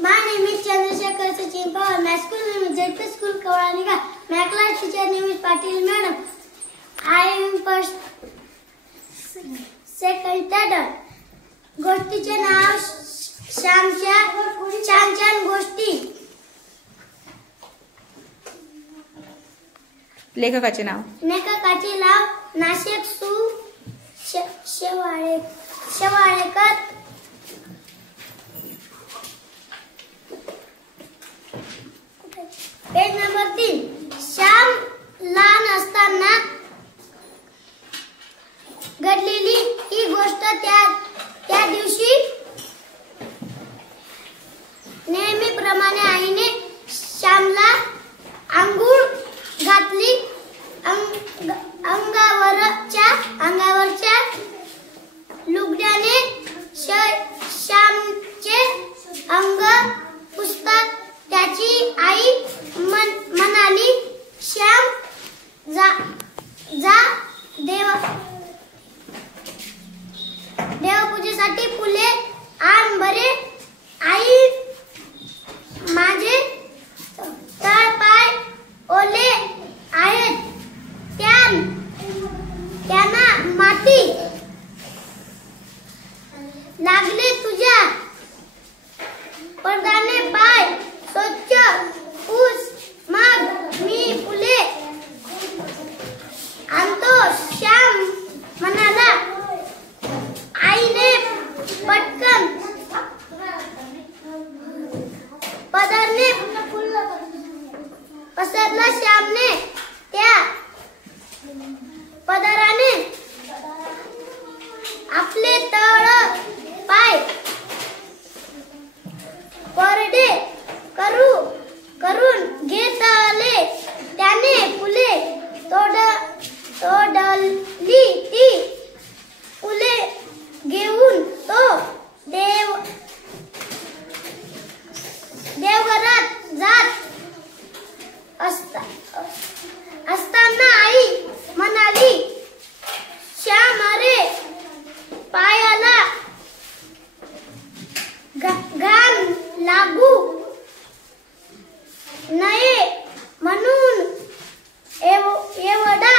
My name is Chandrasekhar Sachin Pawar. My school name is ZP School Kavalanika. My class teacher name is Patil Madam. I am first, second, third. गोष्टीचे नाव श्यामच्या छान छान गोष्टी. लेखकाचे नाव नाशिक सु शेवाळेकर. Page number 3. Shyam लहान असताना घडलेली ही गोष्ट त्या दिवशी नेहमीप्रमाणे आईने श्यामला आंघोळ घातली. अंगावरच्या लुगड्याने श्यामचे अंग पुसतात. त्याची आई म्हणाली, श्याम जा देवपूजेसाठी फुले आण बरे. आई माझे तळपाय ओले आहेत, त्यांना माती लागले. तुझ्या पडदाने पाय स्वच्छ पुस, मग मी फुले आणतो. श्याम म्हणाला. आईने पटकन पदरने पसरला. श्यामने त्या पदराने आपले तळ पाय कोरडे करून घेतले. त्याने फुले तोडली. ती फुले घेऊन तो देवघरात जात असताना आई म्हणाली, श्याम अरे पायाला घाण लागू नये म्हणून एवढा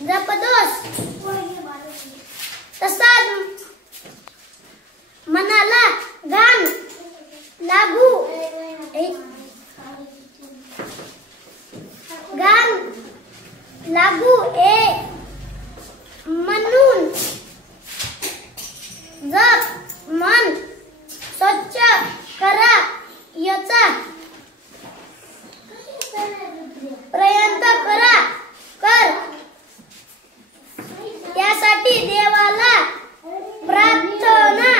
जबरदस्त तसाच म्हणाला. घाण लागू म्हणून जप मन स्वच्छ करा याचा प्रयत्न कर. त्यासाठी देवाला प्रार्थना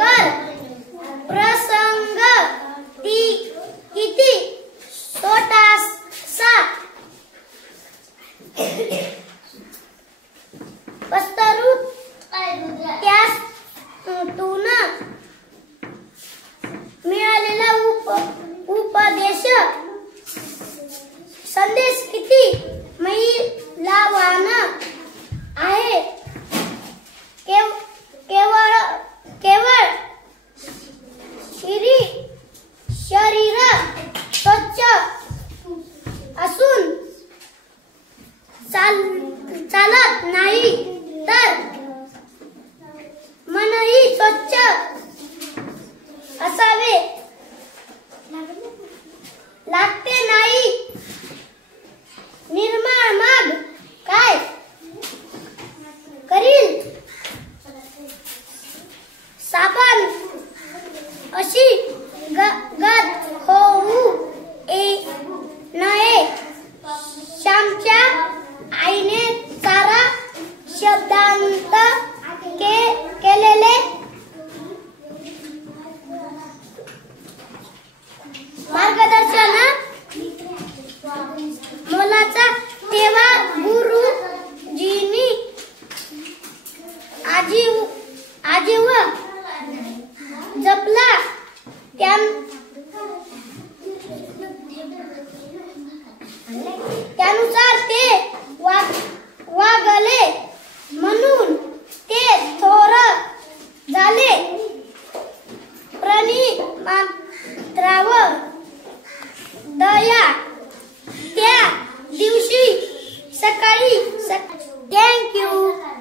कर. प्रसंग किती छोटासा पस्तरू त्यातून मिळालेला उपदेश संदेश किती मैलावान आहे. केवळ शरीर स्वच्छ असून चालत नाही तर मनही स्वच्छ असावे लागते नाही. निर्मळ मग काय करील. साबण अशी गत होऊ नये. श्यामच्या आईने सारा शब्दांत केलेले मार्गदर्शन मोलाचा ठेवा. गुरुजींनी आजीव जपला. दिवशी